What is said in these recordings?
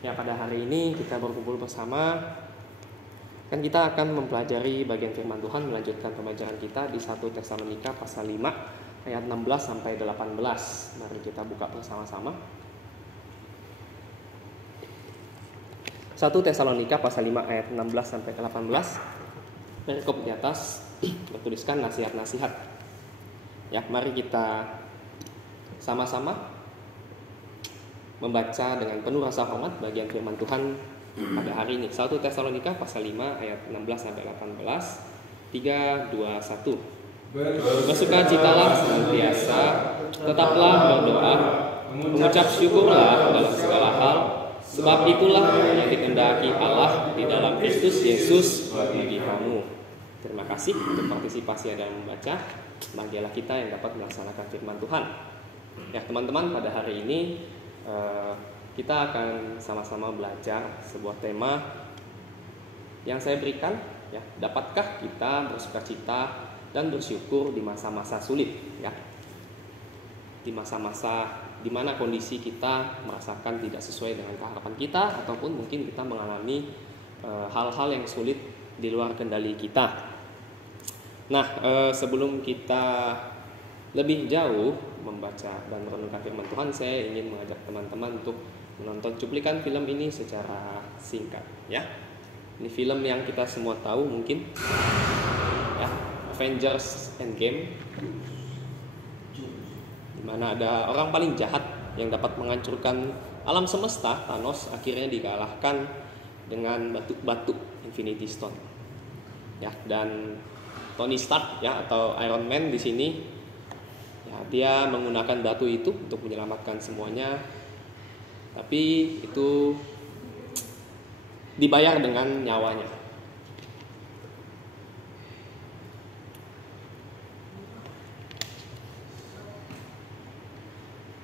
Ya, pada hari ini kita berkumpul bersama. Kan kita akan mempelajari bagian firman Tuhan, melanjutkan pembelajaran kita di 1 Tesalonika pasal 5 ayat 16 sampai 18. Mari kita buka bersama-sama. 1 Tesalonika pasal 5 ayat 16 sampai 18. Perikop di atas bertuliskan nasihat-nasihat. Ya, mari kita sama-sama membaca dengan penuh rasa hormat bagian firman Tuhan pada hari ini. 1 Tesalonika pasal 5 ayat 16 sampai 18. 3, 2, 1. Bersukacitalah senantiasa, tetaplah berdoa, mengucap syukurlah dalam segala hal, sebab itulah yang dikehendaki Allah di dalam Kristus Yesus bagi kamu. Terima kasih untuk partisipasi dalam membaca. Bahagialah kita yang dapat melaksanakan firman Tuhan. Ya, teman-teman, pada hari ini kita akan sama-sama belajar sebuah tema yang saya berikan, ya, dapatkah kita bersukacita dan bersyukur di masa-masa sulit, ya, di masa-masa di mana kondisi kita merasakan tidak sesuai dengan keharapan kita, ataupun mungkin kita mengalami hal-hal yang sulit di luar kendali kita. Nah, sebelum kita lebih jauh membaca dan merenungkan firman Tuhan, saya ingin mengajak teman-teman untuk menonton cuplikan film ini secara singkat, ya. Ini film yang kita semua tahu mungkin, ya, Avengers Endgame, di mana ada orang paling jahat yang dapat menghancurkan alam semesta, Thanos, akhirnya dikalahkan dengan batu Infinity Stone. Ya, dan Tony Stark, ya, atau Iron Man di sini, ya, dia menggunakan batu itu untuk menyelamatkan semuanya, tapi itu dibayar dengan nyawanya.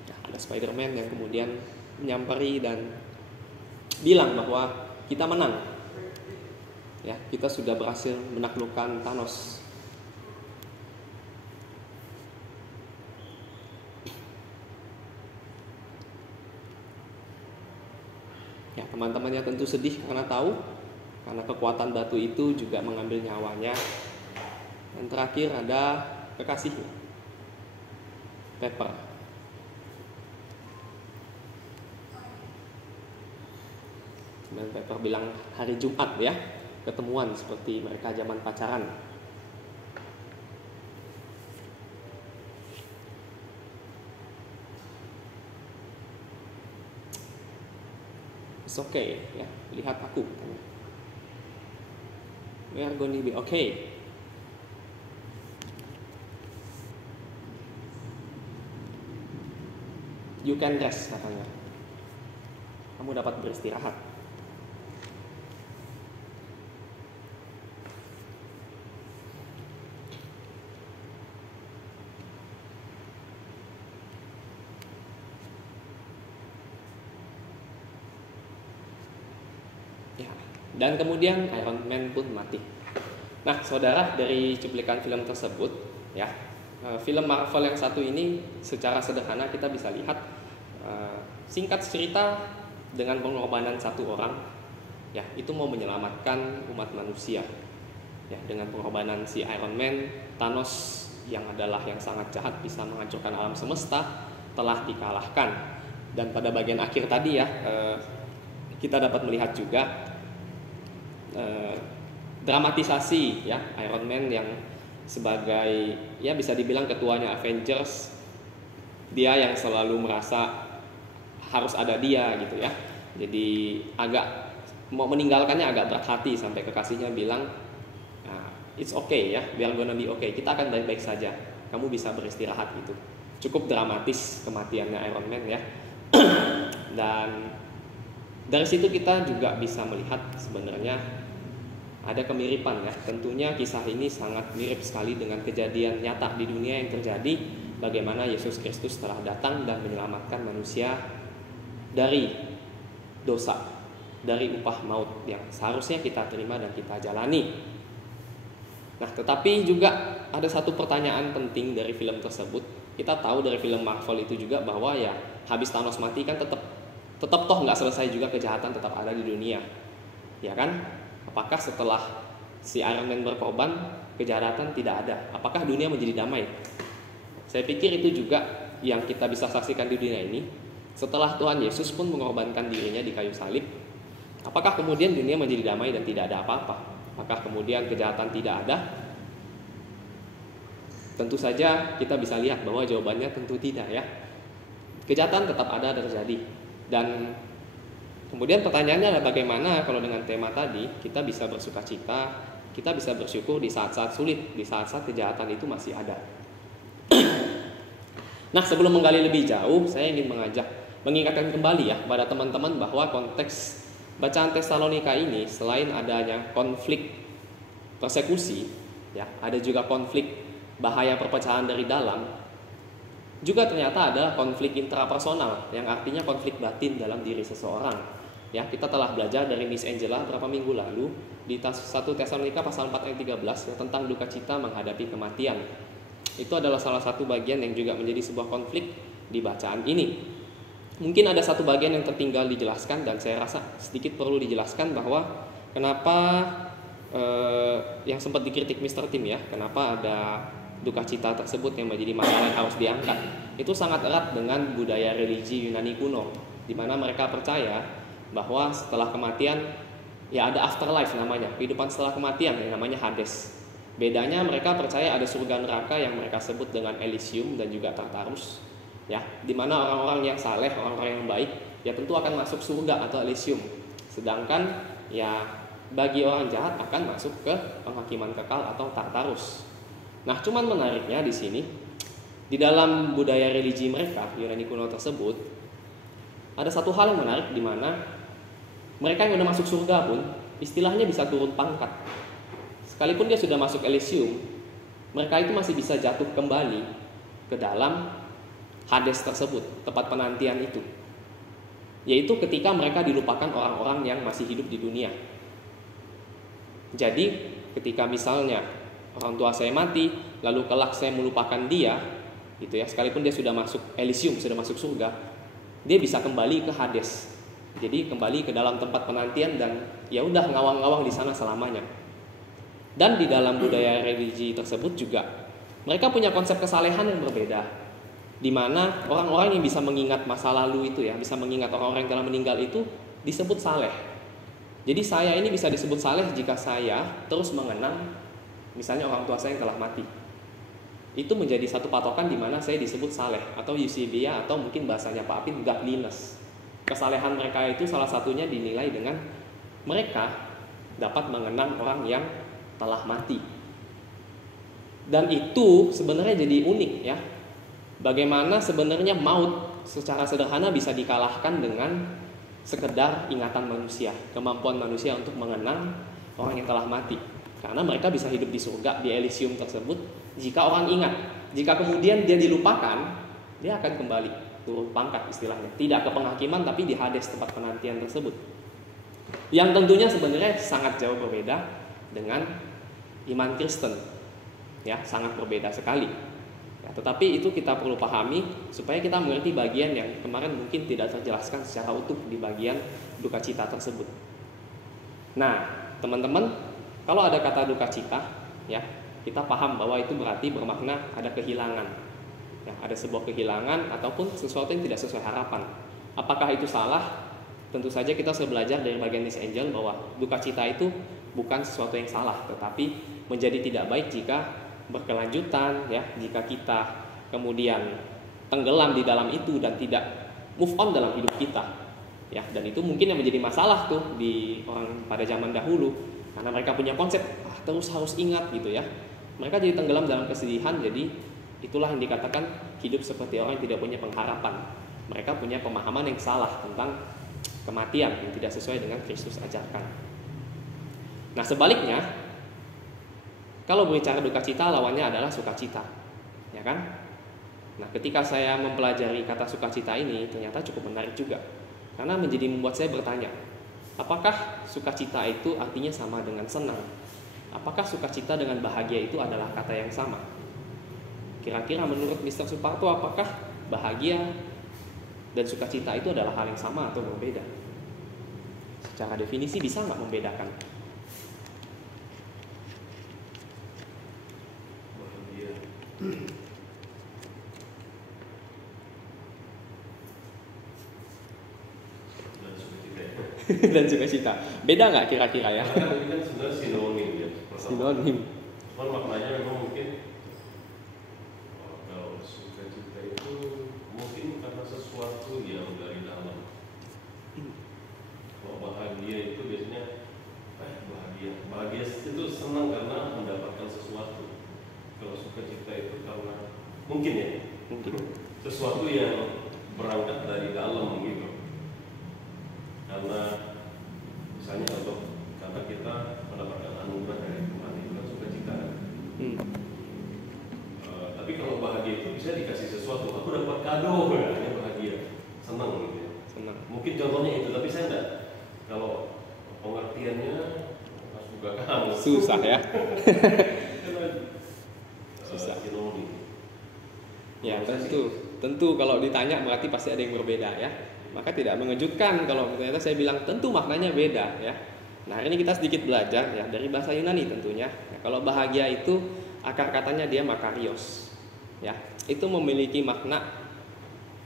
Ya, ada Spider-Man yang kemudian menyampari dan bilang bahwa kita menang. Ya, kita sudah berhasil menaklukkan Thanos. Ya, teman-temannya tentu sedih karena tahu, karena kekuatan batu itu juga mengambil nyawanya. Dan terakhir ada kekasihnya, Pepper. Dan Pepper bilang hari Jumat, ya, ketemuan seperti mereka zaman pacaran. It's okay, ya, lihat aku. We are going to be okay. You can rest, katanya. Kamu dapat beristirahat. Dan kemudian Iron Man pun mati. Nah, saudara, dari cuplikan film tersebut, ya, film Marvel yang satu ini secara sederhana kita bisa lihat, singkat cerita, dengan pengorbanan satu orang, ya, itu mau menyelamatkan umat manusia. Ya, dengan pengorbanan si Iron Man, Thanos yang adalah yang sangat jahat, bisa menghancurkan alam semesta, telah dikalahkan. Dan pada bagian akhir tadi, ya, kita dapat melihat juga dramatisasi, ya, Iron Man yang sebagai, ya, bisa dibilang ketuanya Avengers, dia yang selalu merasa harus ada dia gitu, ya. Jadi agak mau meninggalkannya agak berat hati, sampai kekasihnya bilang, it's okay, ya, we are gonna be okay, kita akan baik-baik saja, kamu bisa beristirahat gitu. Cukup dramatis kematiannya Iron Man, ya. Dan dari situ kita juga bisa melihat sebenarnya ada kemiripan, ya. Tentunya kisah ini sangat mirip sekali dengan kejadian nyata di dunia yang terjadi, bagaimana Yesus Kristus telah datang dan menyelamatkan manusia dari dosa, dari upah maut yang seharusnya kita terima dan kita jalani. Nah, tetapi juga ada satu pertanyaan penting dari film tersebut. Kita tahu dari film Marvel itu juga bahwa, ya, habis Thanos mati kan tetap Tetap toh nggak selesai juga, kejahatan tetap ada di dunia, ya kan? Apakah setelah si Iron Man berkorban kejahatan tidak ada? Apakah dunia menjadi damai? Saya pikir itu juga yang kita bisa saksikan di dunia ini. Setelah Tuhan Yesus pun mengorbankan dirinya di kayu salib, apakah kemudian dunia menjadi damai dan tidak ada apa-apa? Apakah kemudian kejahatan tidak ada? Tentu saja kita bisa lihat bahwa jawabannya tentu tidak, ya. Kejahatan tetap ada terjadi. Dan kemudian pertanyaannya adalah bagaimana kalau dengan tema tadi kita bisa bersuka cita, kita bisa bersyukur di saat-saat sulit, di saat-saat kejahatan itu masih ada. Nah, sebelum menggali lebih jauh, saya ingin mengingatkan kembali ya pada teman-teman bahwa konteks bacaan Tesalonika ini selain adanya konflik persekusi, ya, ada juga konflik bahaya perpecahan dari dalam. Juga ternyata ada konflik intrapersonal, yang artinya konflik batin dalam diri seseorang. Ya, kita telah belajar dari Miss Angela beberapa minggu lalu di 1 Tesalonika pasal 4 ayat 13 ya, tentang duka cita menghadapi kematian. Itu adalah salah satu bagian yang juga menjadi sebuah konflik di bacaan ini. Mungkin ada satu bagian yang tertinggal dijelaskan, dan saya rasa sedikit perlu dijelaskan bahwa kenapa yang sempat dikritik Mr. Tim ya, kenapa ada duka cita tersebut yang menjadi masalah yang harus diangkat. Itu sangat erat dengan budaya religi Yunani kuno, di mana mereka percaya bahwa setelah kematian ya ada afterlife namanya, kehidupan setelah kematian yang namanya Hades. Bedanya mereka percaya ada surga neraka yang mereka sebut dengan Elysium dan juga Tartarus, ya, di mana orang-orang yang saleh, orang-orang yang baik ya tentu akan masuk surga atau Elysium. Sedangkan ya bagi orang jahat akan masuk ke penghakiman kekal atau Tartarus. Nah, cuman menariknya di sini, di dalam budaya religi mereka, Yunani kuno tersebut, ada satu hal yang menarik di mana mereka yang sudah masuk surga pun istilahnya bisa turun pangkat. Sekalipun dia sudah masuk Elysium, mereka itu masih bisa jatuh kembali ke dalam Hades tersebut, tempat penantian itu. Yaitu ketika mereka dilupakan orang-orang yang masih hidup di dunia. Jadi, ketika misalnya orang tua saya mati, lalu kelak saya melupakan dia, gitu ya. Sekalipun dia sudah masuk Elysium, sudah masuk surga, dia bisa kembali ke Hades. Jadi kembali ke dalam tempat penantian dan ya udah ngawang-ngawang di sana selamanya. Dan di dalam budaya religi tersebut juga mereka punya konsep kesalehan yang berbeda, di mana orang-orang yang bisa mengingat masa lalu itu ya, bisa mengingat orang-orang yang telah meninggal itu disebut saleh. Jadi saya ini bisa disebut saleh jika saya terus mengenang misalnya orang tua saya yang telah mati. Itu menjadi satu patokan di mana saya disebut saleh, atau eusebia, atau mungkin bahasanya Pak Apin godliness. Kesalehan mereka itu salah satunya dinilai dengan mereka dapat mengenang orang yang telah mati. Dan itu sebenarnya jadi unik ya. Bagaimana sebenarnya maut secara sederhana bisa dikalahkan dengan sekedar ingatan manusia, kemampuan manusia untuk mengenang orang yang telah mati. Karena mereka bisa hidup di surga, di Elysium tersebut, jika orang ingat. Jika kemudian dia dilupakan, dia akan kembali turun pangkat istilahnya. Tidak ke penghakiman, tapi di Hades, tempat penantian tersebut. Yang tentunya sebenarnya sangat jauh berbeda dengan iman Kristen. Ya, sangat berbeda sekali. Ya, tetapi itu kita perlu pahami supaya kita mengerti bagian yang kemarin mungkin tidak terjelaskan secara utuh di bagian duka cita tersebut. Nah, teman-teman, kalau ada kata duka cita, ya, kita paham bahwa itu berarti bermakna ada kehilangan. Ya, ada sebuah kehilangan ataupun sesuatu yang tidak sesuai harapan. Apakah itu salah? Tentu saja kita harus belajar dari bagian Miss Angel bahwa duka cita itu bukan sesuatu yang salah, tetapi menjadi tidak baik jika berkelanjutan, ya, jika kita kemudian tenggelam di dalam itu dan tidak move on dalam hidup kita. Ya, dan itu mungkin yang menjadi masalah tuh di orang pada zaman dahulu. Karena mereka punya konsep terus harus ingat gitu ya. Mereka jadi tenggelam dalam kesedihan. Jadi itulah yang dikatakan hidup seperti orang yang tidak punya pengharapan. Mereka punya pemahaman yang salah tentang kematian yang tidak sesuai dengan Kristus ajarkan. Nah, sebaliknya, kalau berbicara duka cita, lawannya adalah sukacita, ya kan? Nah, ketika saya mempelajari kata sukacita ini, ternyata cukup menarik juga, karena membuat saya bertanya, apakah sukacita itu artinya sama dengan senang? Apakah sukacita dengan bahagia itu adalah kata yang sama? Kira-kira menurut Mr. Suparto, apakah bahagia dan sukacita itu adalah hal yang sama atau berbeda? Secara definisi bisa nggak membedakan? Bahagia dan sukacita. Dan sukacita beda nggak kira-kira ya? Karena ini kan sebenarnya sinonim ya. Sinonim. Cuman maknanya memang mungkin kalau sukacita itu mungkin karena sesuatu yang dari dalam. Kalau bahagia itu biasanya bahagia itu senang karena mendapatkan sesuatu. Kalau sukacita itu karena mungkin sesuatu yang berangkat dari dalam gitu. Karena misalnya karena kita mendapatkan anugerah dari Tuhan itu kan sukacita. Tapi kalau bahagia itu bisa dikasih sesuatu. Aku dapat kado, hanya bahagia, senang gitu ya. Senang. Mungkin contohnya itu, tapi saya enggak. Kalau pengertiannya harus buka kamu. Susah ya. Susah. Ya tentu kalau ditanya berarti pasti ada yang berbeda ya. Maka tidak mengejutkan kalau ternyata saya bilang tentu maknanya beda ya. Nah hari ini kita sedikit belajar ya dari bahasa Yunani tentunya. Ya, kalau bahagia itu akar katanya dia makarios ya. Itu memiliki makna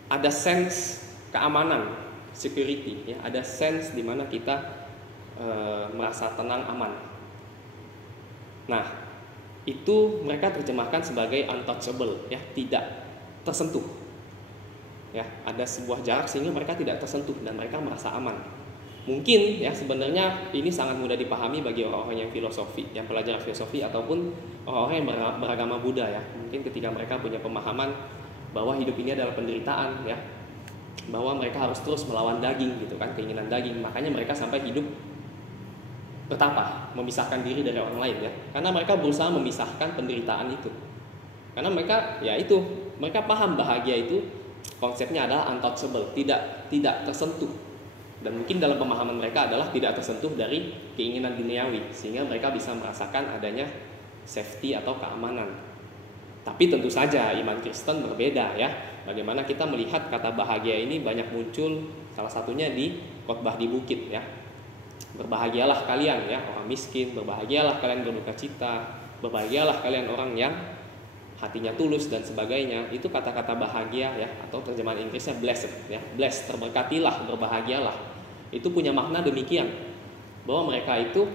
ada sense keamanan, security ya. Ada sense di mana kita merasa tenang, aman. Nah itu mereka terjemahkan sebagai untouchable ya, tidak tersentuh. Ya, ada sebuah jarak sehingga mereka tidak tersentuh dan mereka merasa aman. Mungkin ya sebenarnya ini sangat mudah dipahami bagi orang-orang yang filosofi, yang pelajar filosofi ataupun orang-orang yang beragama Buddha ya. Mungkin ketika mereka punya pemahaman bahwa hidup ini adalah penderitaan ya, bahwa mereka harus terus melawan daging gitu kan, keinginan daging. Makanya mereka sampai hidup bertapa, memisahkan diri dari orang lain ya. Karena mereka berusaha memisahkan penderitaan itu. Karena mereka ya itu, mereka paham bahagia itu konsepnya adalah untouchable, tidak tersentuh. Dan mungkin dalam pemahaman mereka adalah tidak tersentuh dari keinginan duniawi, sehingga mereka bisa merasakan adanya safety atau keamanan. Tapi tentu saja iman Kristen berbeda ya. Bagaimana kita melihat kata bahagia ini banyak muncul, salah satunya di khotbah di bukit ya. Berbahagialah kalian ya orang miskin, berbahagialah kalian berduka cita, berbahagialah kalian orang yang hatinya tulus dan sebagainya. Itu kata-kata bahagia ya, atau terjemahan Inggrisnya blessed ya. Blessed, terberkatilah, berbahagialah. Itu punya makna demikian, bahwa mereka itu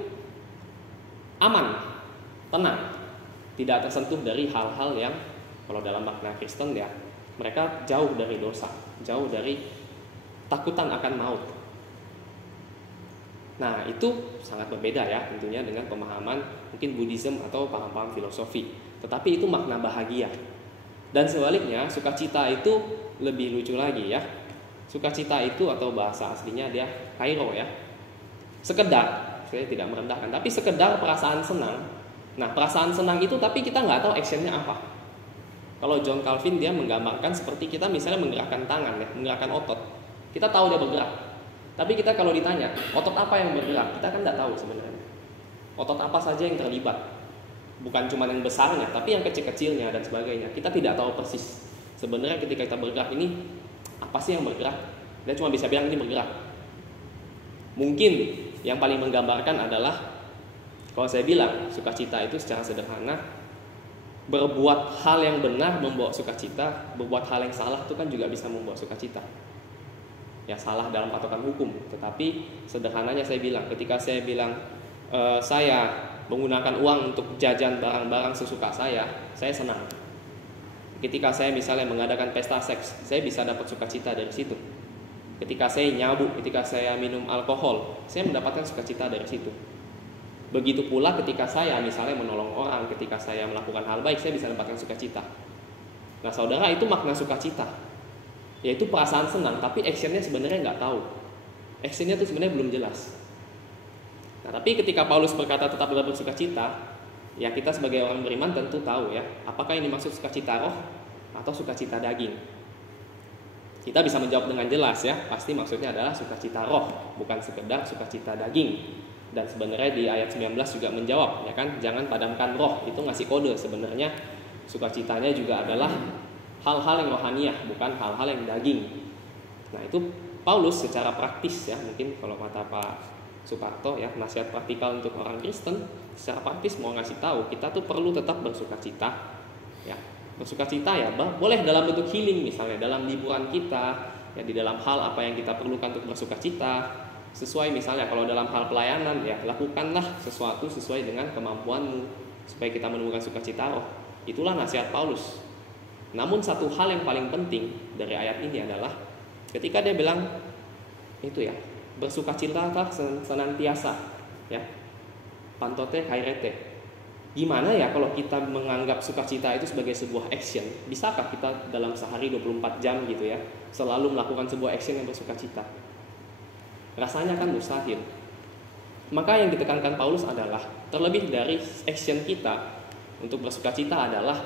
aman, tenang, tidak tersentuh dari hal-hal yang kalau dalam makna Kristen ya, mereka jauh dari dosa, jauh dari takutan akan maut. Nah itu sangat berbeda ya tentunya dengan pemahaman mungkin Buddhism atau paham-paham filosofi. Tetapi itu makna bahagia. Dan sebaliknya sukacita itu lebih lucu lagi ya. Sukacita itu atau bahasa aslinya dia kairo ya. Sekedar, saya tidak merendahkan, tapi sekedar perasaan senang. Nah perasaan senang itu tapi kita nggak tahu actionnya apa. Kalau John Calvin dia menggambarkan seperti kita misalnya menggerakkan tangan ya, menggerakkan otot. Kita tahu dia bergerak. Tapi kita kalau ditanya otot apa yang bergerak, kita kan nggak tahu sebenarnya. Otot apa saja yang terlibat. Bukan cuma yang besarnya, tapi yang kecil-kecilnya dan sebagainya. Kita tidak tahu persis. Sebenarnya ketika kita bergerak ini, apa sih yang bergerak? Kita cuma bisa bilang ini bergerak. Mungkin yang paling menggambarkan adalah, kalau saya bilang, sukacita itu secara sederhana, berbuat hal yang benar membawa sukacita, berbuat hal yang salah itu kan juga bisa membawa sukacita. Ya salah dalam patokan hukum. Tetapi sederhananya saya bilang, ketika saya bilang, saya menggunakan uang untuk jajan barang-barang sesuka saya senang. Ketika saya misalnya mengadakan pesta seks, saya bisa dapat sukacita dari situ. Ketika saya nyabu, ketika saya minum alkohol, saya mendapatkan sukacita dari situ. Begitu pula ketika saya misalnya menolong orang, ketika saya melakukan hal baik, saya bisa mendapatkan sukacita. Nah saudara, itu makna sukacita, yaitu perasaan senang, tapi actionnya sebenarnya nggak tahu. Actionnya itu sebenarnya belum jelas. Nah, tapi ketika Paulus berkata tetap bersukacita, ya kita sebagai orang beriman tentu tahu ya, apakah ini maksud sukacita roh atau sukacita daging. Kita bisa menjawab dengan jelas ya, pasti maksudnya adalah sukacita roh, bukan sekedar sukacita daging. Dan sebenarnya di ayat 19 juga menjawab, ya kan, jangan padamkan roh, itu ngasih kode sebenarnya sukacitanya juga adalah hal-hal yang rohaniah, bukan hal-hal yang daging. Nah, itu Paulus secara praktis ya, mungkin kalau kata Pak Suparto ya, nasihat praktikal untuk orang Kristen, secara praktis mau ngasih tahu kita tuh perlu tetap bersukacita ya. Bersukacita ya, boleh dalam bentuk healing misalnya, dalam liburan kita ya, di dalam hal apa yang kita perlukan untuk bersukacita. Sesuai misalnya kalau dalam hal pelayanan ya, lakukanlah sesuatu sesuai dengan kemampuanmu supaya kita menemukan sukacita. Itulah nasihat Paulus. Namun satu hal yang paling penting dari ayat ini adalah ketika dia bilang itu ya, bersukacitalah senantiasa ya, pantote kairete. Gimana ya kalau kita menganggap sukacita itu sebagai sebuah action? Bisakah kita dalam sehari 24 jam gitu ya selalu melakukan sebuah action yang bersukacita? Rasanya kan mustahil. Maka yang ditekankan Paulus adalah terlebih dari action kita untuk bersukacita adalah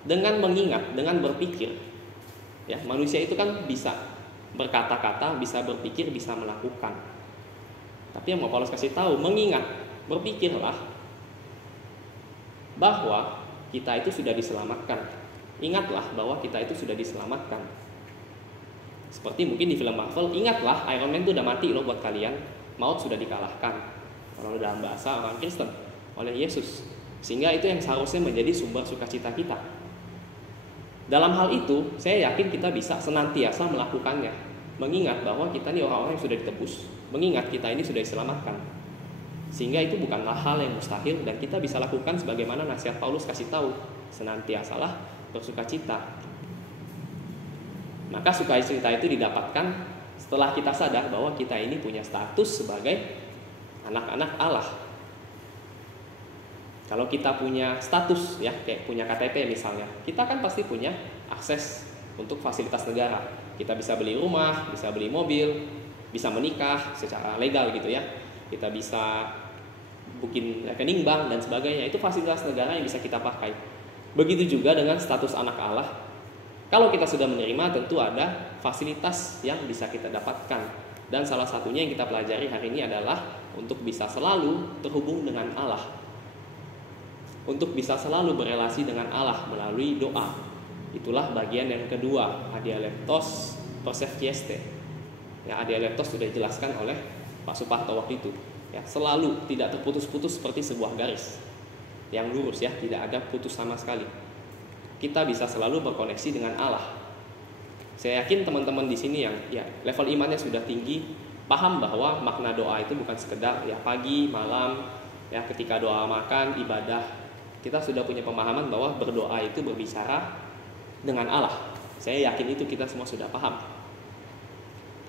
dengan mengingat, dengan berpikir. Ya, manusia itu kan bisa berkata-kata, bisa berpikir, bisa melakukan. Tapi yang mau Paulus kasih tahu, mengingat, berpikirlah bahwa kita itu sudah diselamatkan. Ingatlah bahwa kita itu sudah diselamatkan. Seperti mungkin di film Marvel, ingatlah Iron Man itu udah mati loh buat kalian. Maut sudah dikalahkan. Kalau dalam bahasa orang Kristen oleh Yesus. Sehingga itu yang seharusnya menjadi sumber sukacita kita. Dalam hal itu, saya yakin kita bisa senantiasa melakukannya. Mengingat bahwa kita ini orang-orang yang sudah ditebus. Mengingat kita ini sudah diselamatkan. Sehingga itu bukanlah hal yang mustahil dan kita bisa lakukan sebagaimana nasihat Paulus kasih tahu. Senantiasalah bersukacita. Maka sukacita itu didapatkan setelah kita sadar bahwa kita ini punya status sebagai anak-anak Allah. Kalau kita punya status ya, kayak punya KTP misalnya, kita kan pasti punya akses untuk fasilitas negara. Kita bisa beli rumah, bisa beli mobil, bisa menikah secara legal gitu ya. Kita bisa bikin rekening bank dan sebagainya. Itu fasilitas negara yang bisa kita pakai. Begitu juga dengan status anak Allah. Kalau kita sudah menerima, tentu ada fasilitas yang bisa kita dapatkan. Dan salah satunya yang kita pelajari hari ini adalah untuk bisa selalu terhubung dengan Allah. Untuk bisa selalu berelasi dengan Allah melalui doa. Itulah bagian yang kedua, adialeptos prosefkieste. Ya, adialeptos sudah dijelaskan oleh Pak Suparto waktu itu. Ya, selalu tidak terputus-putus seperti sebuah garis yang lurus ya, tidak ada putus sama sekali. Kita bisa selalu berkoneksi dengan Allah. Saya yakin teman-teman di sini yang ya level imannya sudah tinggi, paham bahwa makna doa itu bukan sekedar ya pagi, malam, ya ketika doa makan, ibadah. Kita sudah punya pemahaman bahwa berdoa itu berbicara dengan Allah. Saya yakin itu kita semua sudah paham.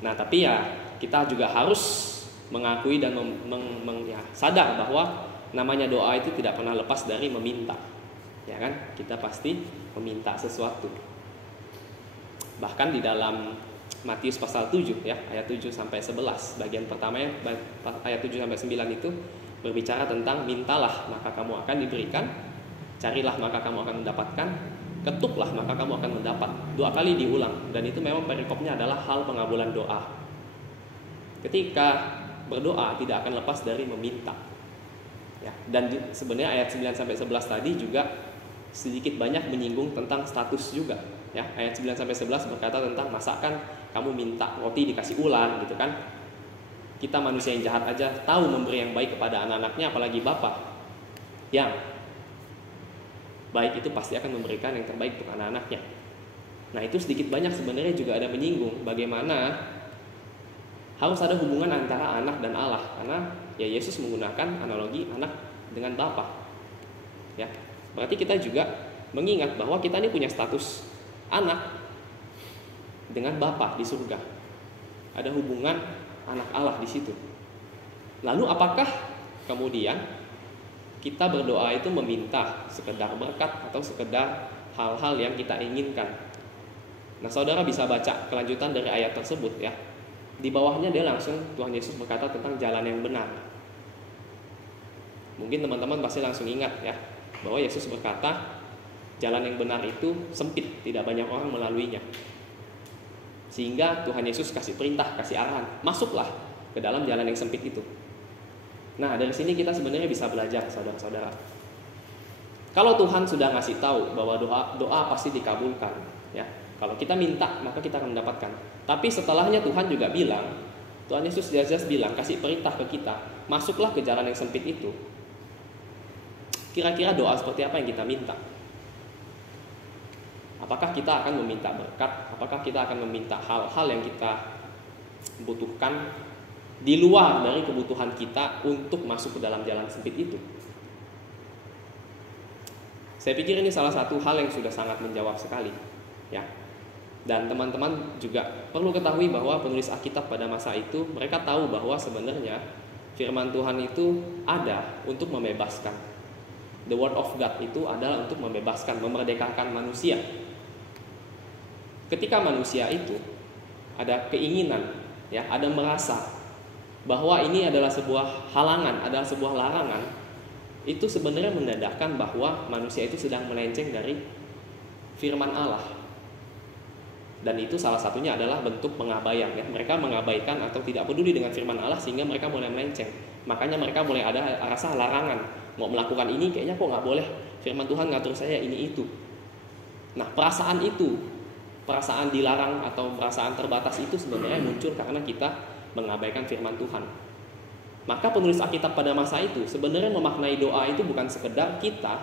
Nah, tapi ya kita juga harus mengakui dan sadar bahwa namanya doa itu tidak pernah lepas dari meminta. Ya kan? Kita pasti meminta sesuatu. Bahkan di dalam Matius pasal 7 ya, ayat 7 sampai 11, bagian pertamanya ayat 7 sampai 9 itu berbicara tentang mintalah maka kamu akan diberikan, carilah maka kamu akan mendapatkan, ketuklah maka kamu akan mendapat. 2 kali diulang dan itu memang perikopnya adalah hal pengabulan doa. Ketika berdoa tidak akan lepas dari meminta. Ya, dan sebenarnya ayat 9 sampai 11 tadi juga sedikit banyak menyinggung tentang status juga. Ya, ayat 9 sampai 11 berkata tentang masakan kamu minta roti dikasih ular gitu kan. Kita manusia yang jahat aja tahu memberi yang baik kepada anak-anaknya, apalagi bapak yang baik itu pasti akan memberikan yang terbaik untuk anak-anaknya. Nah, itu sedikit banyak sebenarnya juga ada menyinggung bagaimana harus ada hubungan antara anak dan Allah, karena ya Yesus menggunakan analogi anak dengan bapa. Ya, berarti kita juga mengingat bahwa kita ini punya status anak dengan bapa di surga. Ada hubungan anak Allah di situ. Lalu apakah kemudian kita berdoa itu meminta sekedar berkat atau sekedar hal-hal yang kita inginkan? Nah, saudara bisa baca kelanjutan dari ayat tersebut ya. Di bawahnya dia langsung Tuhan Yesus berkata tentang jalan yang benar. Mungkin teman-teman pasti langsung ingat ya, bahwa Yesus berkata jalan yang benar itu sempit, tidak banyak orang melaluinya. Sehingga Tuhan Yesus kasih perintah, kasih arahan, masuklah ke dalam jalan yang sempit itu. Nah, dari sini kita sebenarnya bisa belajar, saudara-saudara. Kalau Tuhan sudah ngasih tahu bahwa doa pasti dikabulkan, ya. Kalau kita minta, maka kita akan mendapatkan. Tapi setelahnya Tuhan juga bilang, Tuhan Yesus jelas bilang, kasih perintah ke kita, masuklah ke jalan yang sempit itu. Kira-kira doa seperti apa yang kita minta? Apakah kita akan meminta berkat? Apakah kita akan meminta hal-hal yang kita butuhkan di luar dari kebutuhan kita untuk masuk ke dalam jalan sempit itu? Saya pikir ini salah satu hal yang sudah sangat menjawab sekali, ya. Dan teman-teman juga perlu ketahui bahwa penulis Alkitab pada masa itu mereka tahu bahwa sebenarnya firman Tuhan itu ada untuk membebaskan. The word of God itu adalah untuk membebaskan, memerdekakan manusia. Ketika manusia itu ada keinginan, ya, ada merasa bahwa ini adalah sebuah halangan, adalah sebuah larangan, itu sebenarnya menandakan bahwa manusia itu sedang melenceng dari firman Allah. Dan itu salah satunya adalah bentuk pengabaian, ya. Mereka mengabaikan atau tidak peduli dengan firman Allah sehingga mereka mulai melenceng. Makanya mereka mulai ada rasa larangan, mau melakukan ini kayaknya kok nggak boleh, firman Tuhan ngatur saya ini itu. Nah, perasaan itu, perasaan dilarang atau perasaan terbatas itu sebenarnya muncul karena kita mengabaikan firman Tuhan. Maka penulis Alkitab pada masa itu sebenarnya memaknai doa itu bukan sekedar kita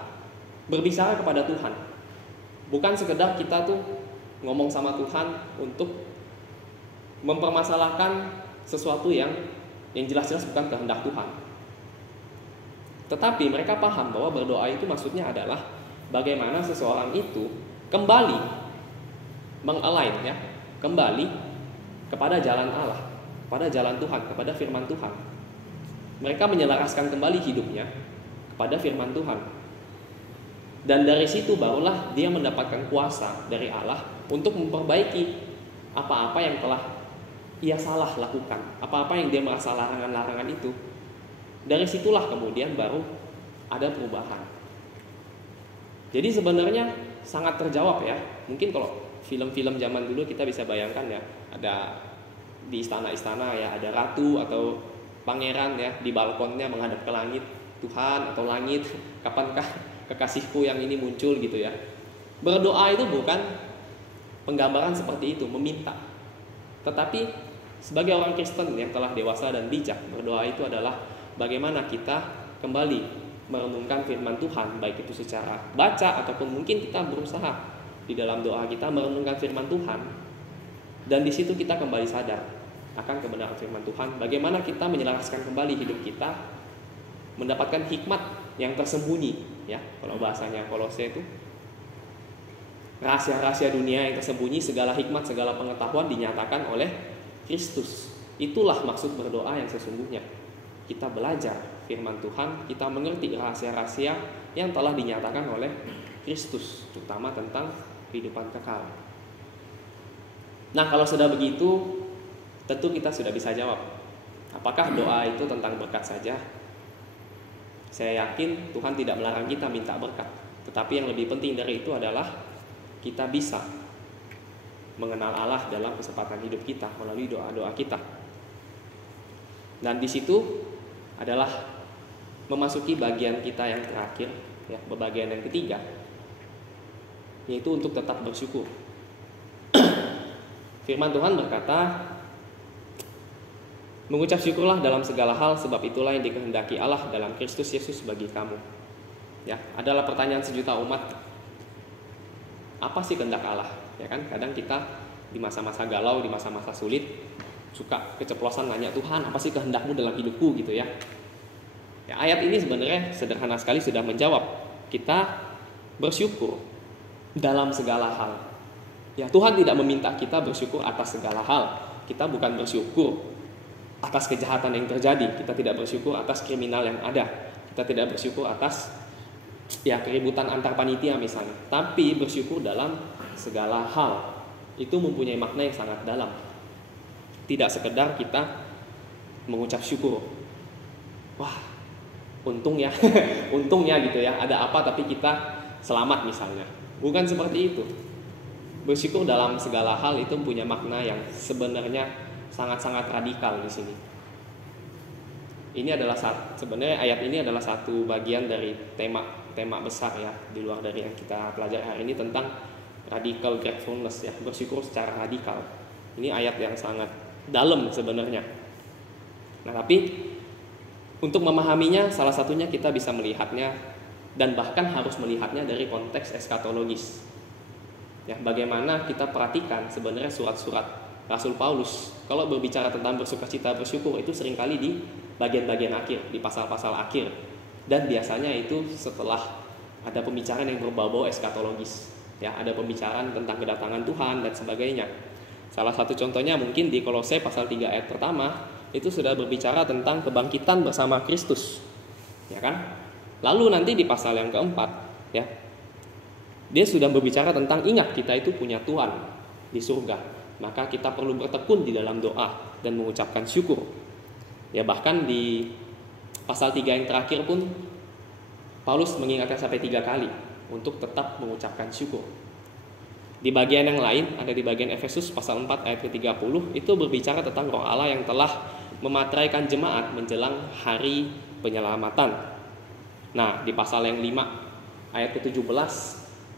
berbicara kepada Tuhan, bukan sekedar kita tuh ngomong sama Tuhan untuk mempermasalahkan sesuatu yang jelas-jelas bukan kehendak Tuhan. Tetapi mereka paham bahwa berdoa itu maksudnya adalah bagaimana seseorang itu kembali mengalign, ya, kembali kepada jalan Allah, kepada jalan Tuhan, kepada firman Tuhan. Mereka menyelaraskan kembali hidupnya kepada firman Tuhan. Dan dari situ barulah dia mendapatkan kuasa dari Allah untuk memperbaiki apa-apa yang telah ia salah lakukan, apa-apa yang dia merasa larangan-larangan itu. Dari situlah kemudian baru ada perubahan. Jadi sebenarnya sangat terjawab, ya. Mungkin kalau film-film zaman dulu kita bisa bayangkan, ya, ada di istana-istana, ya, ada ratu atau pangeran, ya, di balkonnya menghadap ke langit. Tuhan atau langit, kapankah kekasihku yang ini muncul, gitu, ya. Berdoa itu bukan penggambaran seperti itu, meminta. Tetapi sebagai orang Kristen yang telah dewasa dan bijak, berdoa itu adalah bagaimana kita kembali merenungkan firman Tuhan, baik itu secara baca ataupun mungkin kita berusaha di dalam doa kita merenungkan firman Tuhan. Dan di situ kita kembali sadar akan kebenaran firman Tuhan, bagaimana kita menyelaraskan kembali hidup kita, mendapatkan hikmat yang tersembunyi, ya, kalau bahasanya Kolose itu rahasia-rahasia dunia yang tersembunyi, segala hikmat, segala pengetahuan dinyatakan oleh Kristus. Itulah maksud berdoa yang sesungguhnya. Kita belajar firman Tuhan, kita mengerti rahasia-rahasia yang telah dinyatakan oleh Kristus, terutama tentang kehidupan kekal. Nah, kalau sudah begitu, tentu kita sudah bisa jawab, apakah doa itu tentang berkat saja? Saya yakin Tuhan tidak melarang kita minta berkat, tetapi yang lebih penting dari itu adalah kita bisa mengenal Allah dalam kesempatan hidup kita melalui doa-doa kita. Dan di situ adalah memasuki bagian kita yang terakhir, ya, bagian yang ketiga, yaitu untuk tetap bersyukur. Firman Tuhan berkata, mengucap syukurlah dalam segala hal, sebab itulah yang dikehendaki Allah dalam Kristus Yesus bagi kamu. Ya, adalah pertanyaan sejuta umat. Apa sih kehendak Allah? Ya kan, kadang kita di masa-masa galau, di masa-masa sulit, suka keceplosan nanya, Tuhan, apa sih kehendakmu dalam hidupku, gitu, ya. Ya, ayat ini sebenarnya sederhana sekali sudah menjawab. Kita bersyukur dalam segala hal. Ya, Tuhan tidak meminta kita bersyukur atas segala hal. Kita bukan bersyukur atas kejahatan yang terjadi, kita tidak bersyukur atas kriminal yang ada, kita tidak bersyukur atas, ya, keributan antar panitia misalnya. Tapi bersyukur dalam segala hal itu mempunyai makna yang sangat dalam. Tidak sekedar kita mengucap syukur, wah, untung ya, untung ya, gitu, ya, ada apa tapi kita selamat misalnya. Bukan seperti itu. Bersyukur dalam segala hal itu punya makna yang sebenarnya sangat-sangat radikal di sini. Ini adalah sebenarnya ayat ini adalah satu bagian dari tema besar, ya, di luar dari yang kita pelajari hari ini tentang radical gratefulness ya, bersyukur secara radikal. Ini ayat yang sangat dalam sebenarnya. Nah, tapi untuk memahaminya salah satunya kita bisa melihatnya dan bahkan harus melihatnya dari konteks eskatologis. Ya, bagaimana kita perhatikan sebenarnya surat-surat Rasul Paulus kalau berbicara tentang bersukacita bersyukur itu seringkali di bagian-bagian akhir, di pasal-pasal akhir, dan biasanya itu setelah ada pembicaraan yang berbau-bau eskatologis. Ya, ada pembicaraan tentang kedatangan Tuhan dan sebagainya. Salah satu contohnya mungkin di Kolose pasal 3 ayat pertama itu sudah berbicara tentang kebangkitan bersama Kristus, ya kan? Lalu nanti di pasal yang keempat, ya, dia sudah berbicara tentang ingat kita itu punya Tuhan di surga, maka kita perlu bertekun di dalam doa dan mengucapkan syukur. Ya, bahkan di pasal 3 yang terakhir pun Paulus mengingatkan sampai 3 kali untuk tetap mengucapkan syukur. Di bagian yang lain, ada di bagian Efesus pasal 4 ayat ke-30, itu berbicara tentang Roh Allah yang telah memateraikan jemaat menjelang hari penyelamatan. Nah, di pasal yang 5 ayat ke-17,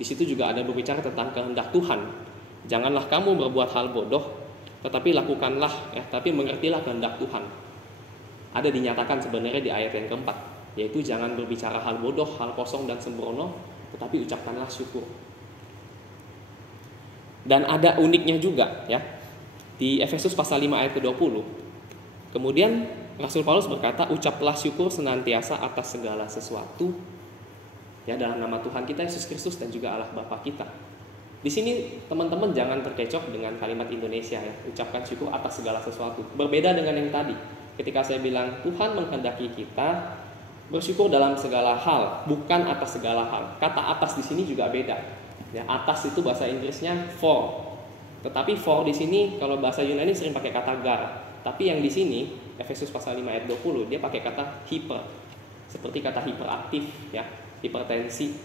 di situ juga ada berbicara tentang kehendak Tuhan. Janganlah kamu berbuat hal bodoh, tetapi lakukanlah, tapi mengertilah kehendak Tuhan. Ada dinyatakan sebenarnya di ayat yang keempat, yaitu jangan berbicara hal bodoh, hal kosong dan sembrono, tetapi ucapkanlah syukur. Dan ada uniknya juga, ya, di Efesus pasal 5 ayat ke-20. Kemudian Rasul Paulus berkata, ucaplah syukur senantiasa atas segala sesuatu, ya, dalam nama Tuhan kita Yesus Kristus dan juga Allah Bapa kita. Di sini teman-teman jangan terkecoh dengan kalimat Indonesia, ya, ucapkan syukur atas segala sesuatu. Berbeda dengan yang tadi. Ketika saya bilang Tuhan menghendaki kita bersyukur dalam segala hal, bukan atas segala hal. Kata atas di sini juga beda. Ya, atas itu bahasa Inggrisnya for. Tetapi for di sini kalau bahasa Yunani sering pakai kata gar. Tapi yang di sini Efesus pasal 5 ayat 20 dia pakai kata hyper. Seperti kata hiperaktif, ya, hipertensi.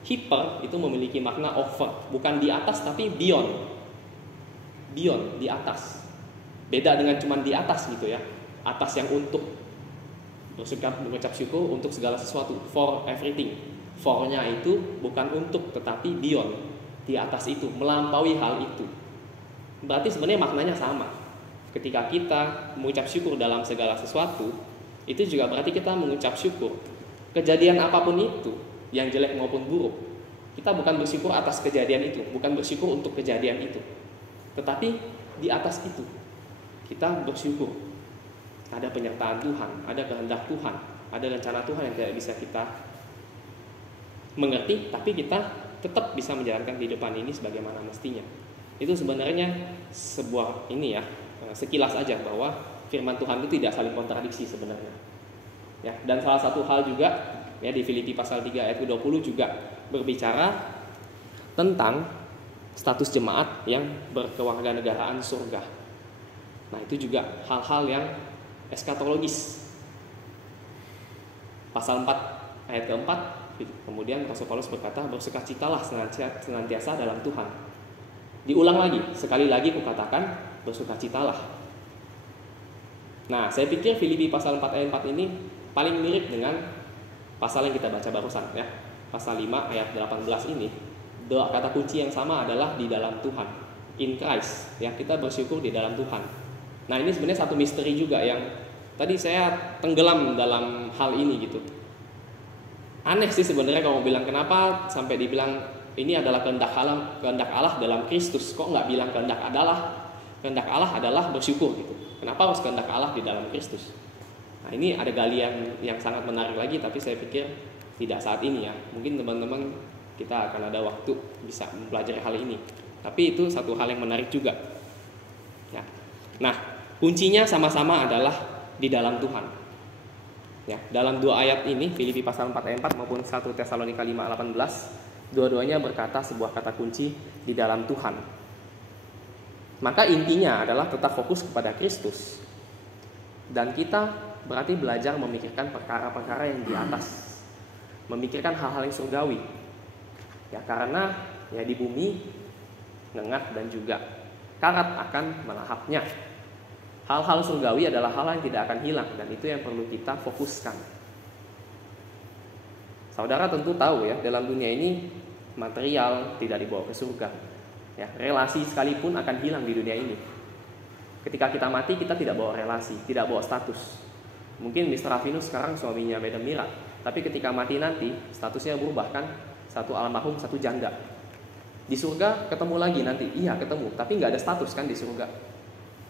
Hyper itu memiliki makna over, bukan di atas tapi beyond. Beyond, di atas. Beda dengan cuma di atas gitu ya. Atas yang untuk mengucap syukur untuk segala sesuatu, for everything. For-nya itu bukan untuk tetapi beyond, di atas itu, melampaui hal itu. Berarti sebenarnya maknanya sama. Ketika kita mengucap syukur dalam segala sesuatu, itu juga berarti kita mengucap syukur. Kejadian apapun itu, yang jelek maupun buruk, kita bukan bersyukur atas kejadian itu, bukan bersyukur untuk kejadian itu, tetapi di atas itu kita bersyukur. Ada penyertaan Tuhan, ada kehendak Tuhan, ada rencana Tuhan yang tidak bisa kita mengerti, tapi kita tetap bisa menjalankan kehidupan ini sebagaimana mestinya. Itu sebenarnya sebuah ini ya, sekilas aja bahwa firman Tuhan itu tidak saling kontradiksi sebenarnya. Ya, dan salah satu hal juga ya di Filipi pasal 3 ayat 20 juga berbicara tentang status jemaat yang berkewarganegaraan surga. Nah, itu juga hal-hal yang eskatologis. Pasal 4 ayat ke-4, kemudian Rasul Paulus berkata, bersukacitalah senantiasa dalam Tuhan. Diulang lagi, sekali lagi kukatakan, bersukacitalah. Nah, saya pikir Filipi pasal 4 ayat 4 ini paling mirip dengan pasal yang kita baca barusan ya. Pasal 5 ayat 18 ini, doa kata kunci yang sama adalah di dalam Tuhan, in Christ, ya, kita bersyukur di dalam Tuhan. Nah, ini sebenarnya satu misteri juga yang tadi saya tenggelam dalam hal ini gitu. Aneh sih sebenarnya kalau mau bilang kenapa sampai dibilang ini adalah kehendak Allah dalam Kristus. Kok nggak bilang kehendak Allah adalah bersyukur gitu. Kenapa harus kehendak Allah di dalam Kristus? Nah, ini ada galian yang sangat menarik lagi, tapi saya pikir tidak saat ini ya. Mungkin teman-teman kita akan ada waktu bisa mempelajari hal ini. Tapi itu satu hal yang menarik juga. Ya. Nah, kuncinya sama-sama adalah di dalam Tuhan. Ya, dalam dua ayat ini, Filipi pasal 4 ayat 4 maupun 1 Tesalonika 5 ayat 18, dua-duanya berkata sebuah kata kunci di dalam Tuhan. Maka intinya adalah tetap fokus kepada Kristus. Dan kita berarti belajar memikirkan perkara-perkara yang di atas. Memikirkan hal-hal yang surgawi. Ya, karena ya di bumi ngengat dan juga karat akan melahapnya. Hal-hal surgawi adalah hal yang tidak akan hilang, dan itu yang perlu kita fokuskan. Saudara tentu tahu ya, dalam dunia ini material tidak dibawa ke surga. Ya, relasi sekalipun akan hilang di dunia ini. Ketika kita mati, kita tidak bawa relasi, tidak bawa status. Mungkin Mr. Rafinus sekarang suaminya Madam Mira, tapi ketika mati nanti statusnya berubah kan, satu almarhum, satu janda. Di surga ketemu lagi nanti, iya ketemu, tapi nggak ada status kan di surga.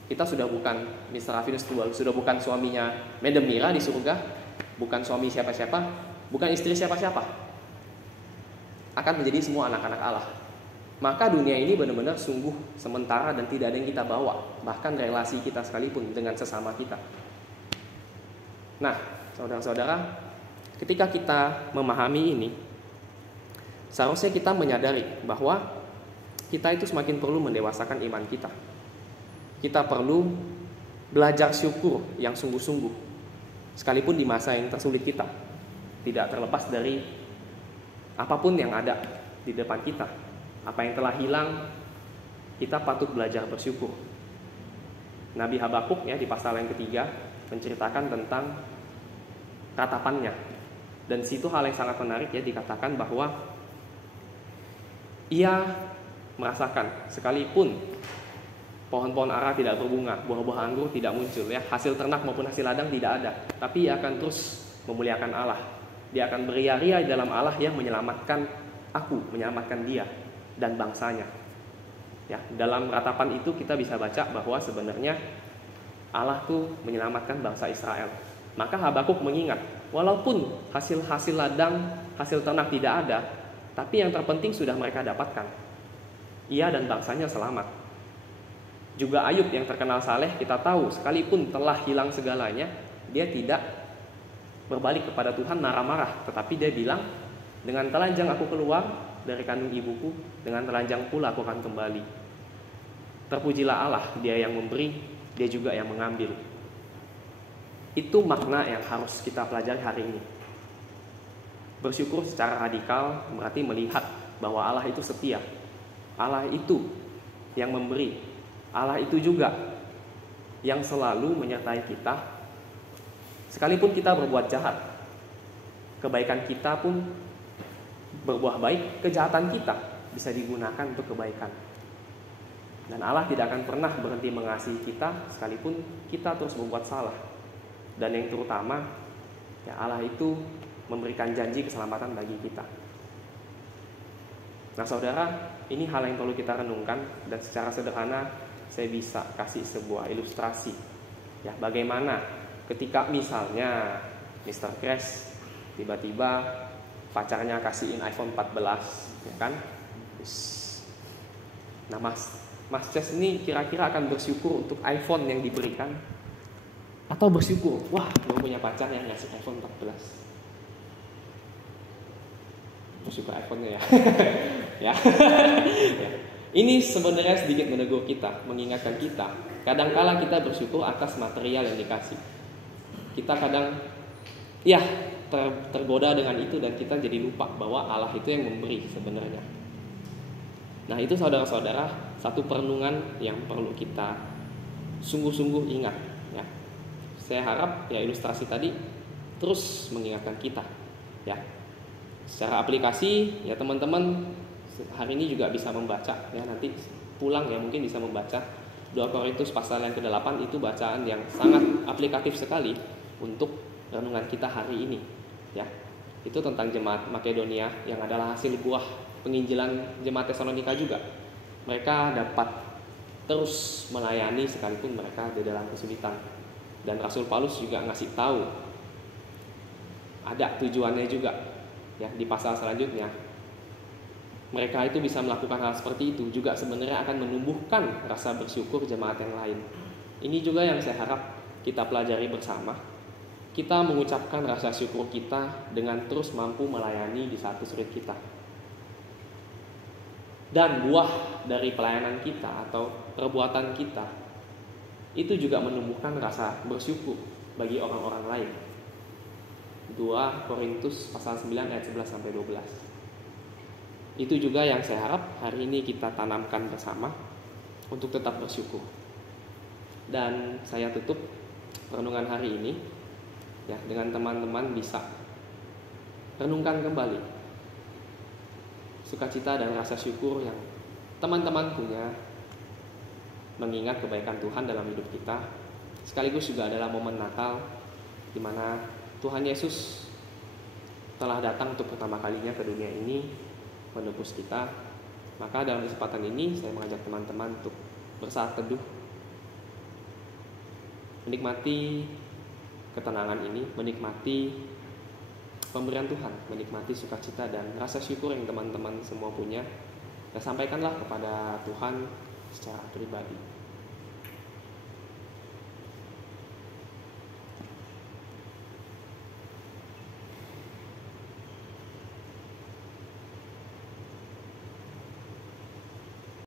Kita sudah bukan Mr. Rafinus sudah bukan suaminya Madam Mira di surga, bukan suami siapa-siapa, bukan istri siapa-siapa. Akan menjadi semua anak-anak Allah. Maka dunia ini benar-benar sungguh sementara dan tidak ada yang kita bawa, bahkan relasi kita sekalipun dengan sesama kita. Nah, saudara-saudara, ketika kita memahami ini, seharusnya kita menyadari bahwa kita itu semakin perlu mendewasakan iman kita. Kita perlu belajar syukur yang sungguh-sungguh, sekalipun di masa yang tersulit kita. Tidak terlepas dari apapun yang ada di depan kita, apa yang telah hilang, kita patut belajar bersyukur. Nabi Habakuk ya di pasal yang ketiga menceritakan tentang ratapannya. Dan situ hal yang sangat menarik ya, dikatakan bahwa ia merasakan sekalipun pohon-pohon ara tidak berbunga, buah-buah anggur tidak muncul ya, hasil ternak maupun hasil ladang tidak ada, tapi ia akan terus memuliakan Allah. Dia akan beria-ria di dalam Allah yang menyelamatkan aku, menyelamatkan dia dan bangsanya. Ya, dalam ratapan itu kita bisa baca bahwa sebenarnya Allah tuh menyelamatkan bangsa Israel. Maka Habakuk mengingat, walaupun hasil ladang, hasil ternak tidak ada, tapi yang terpenting sudah mereka dapatkan. Ia dan bangsanya selamat. Juga Ayub yang terkenal saleh, kita tahu sekalipun telah hilang segalanya, dia tidak berbalik kepada Tuhan marah-marah, tetapi dia bilang, dengan telanjang aku keluar dari kandung ibuku, dengan telanjang pula aku akan kembali. Terpujilah Allah, dia yang memberi, dia juga yang mengambil. Itu makna yang harus kita pelajari hari ini. Bersyukur secara radikal berarti melihat bahwa Allah itu setia. Allah itu yang memberi. Allah itu juga yang selalu menyertai kita. Sekalipun kita berbuat jahat, kebaikan kita pun berbuah baik, kejahatan kita bisa digunakan untuk kebaikan. Dan Allah tidak akan pernah berhenti mengasihi kita sekalipun kita terus berbuat salah. Dan yang terutama, ya Allah itu memberikan janji keselamatan bagi kita. Nah saudara, ini hal yang perlu kita renungkan, dan secara sederhana saya bisa kasih sebuah ilustrasi. Ya, bagaimana ketika misalnya Mr. Crash tiba-tiba pacarnya kasihin iPhone 14, ya kan? Nah Mas Ces ini kira-kira akan bersyukur untuk iPhone yang diberikan, atau bersyukur, wah gue punya pacar yang ngasih iPhone 14. Bersyukur iPhone-nya ya. Ya. Ya. Ini sebenarnya sedikit menegur kita, mengingatkan kita. Kadangkala kita bersyukur atas material yang dikasih. Kita kadang ya tergoda dengan itu, dan kita jadi lupa bahwa Allah itu yang memberi sebenarnya. Nah itu saudara-saudara, satu perenungan yang perlu kita sungguh-sungguh ingat ya. Saya harap ya ilustrasi tadi terus mengingatkan kita ya. Secara aplikasi ya teman-teman hari ini juga bisa membaca ya, nanti pulang ya mungkin bisa membaca 2 Korintus pasal yang ke-8. Itu bacaan yang sangat aplikatif sekali untuk renungan kita hari ini ya. Itu tentang jemaat Makedonia yang adalah hasil buah penginjilan jemaat Tesalonika juga. Mereka dapat terus melayani sekalipun mereka di dalam kesulitan. Dan Rasul Paulus juga ngasih tahu ada tujuannya juga ya di pasal selanjutnya. Mereka itu bisa melakukan hal seperti itu juga sebenarnya akan menumbuhkan rasa bersyukur jemaat yang lain. Ini juga yang saya harap kita pelajari bersama. Kita mengucapkan rasa syukur kita dengan terus mampu melayani di saat kesulitan kita. Dan buah dari pelayanan kita atau perbuatan kita itu juga menumbuhkan rasa bersyukur bagi orang-orang lain. 2 Korintus pasal 9 ayat 11 sampai 12. Itu juga yang saya harap hari ini kita tanamkan bersama untuk tetap bersyukur. Dan saya tutup renungan hari ini ya dengan teman-teman bisa renungkan kembali sukacita dan rasa syukur yang teman-teman punya mengingat kebaikan Tuhan dalam hidup kita. Sekaligus juga adalah momen Natal di mana Tuhan Yesus telah datang untuk pertama kalinya ke dunia ini menebus kita. Maka dalam kesempatan ini saya mengajak teman-teman untuk bersaat teduh, menikmati ketenangan ini, menikmati pemberian Tuhan, menikmati sukacita dan rasa syukur yang teman-teman semua punya, dan sampaikanlah kepada Tuhan secara pribadi.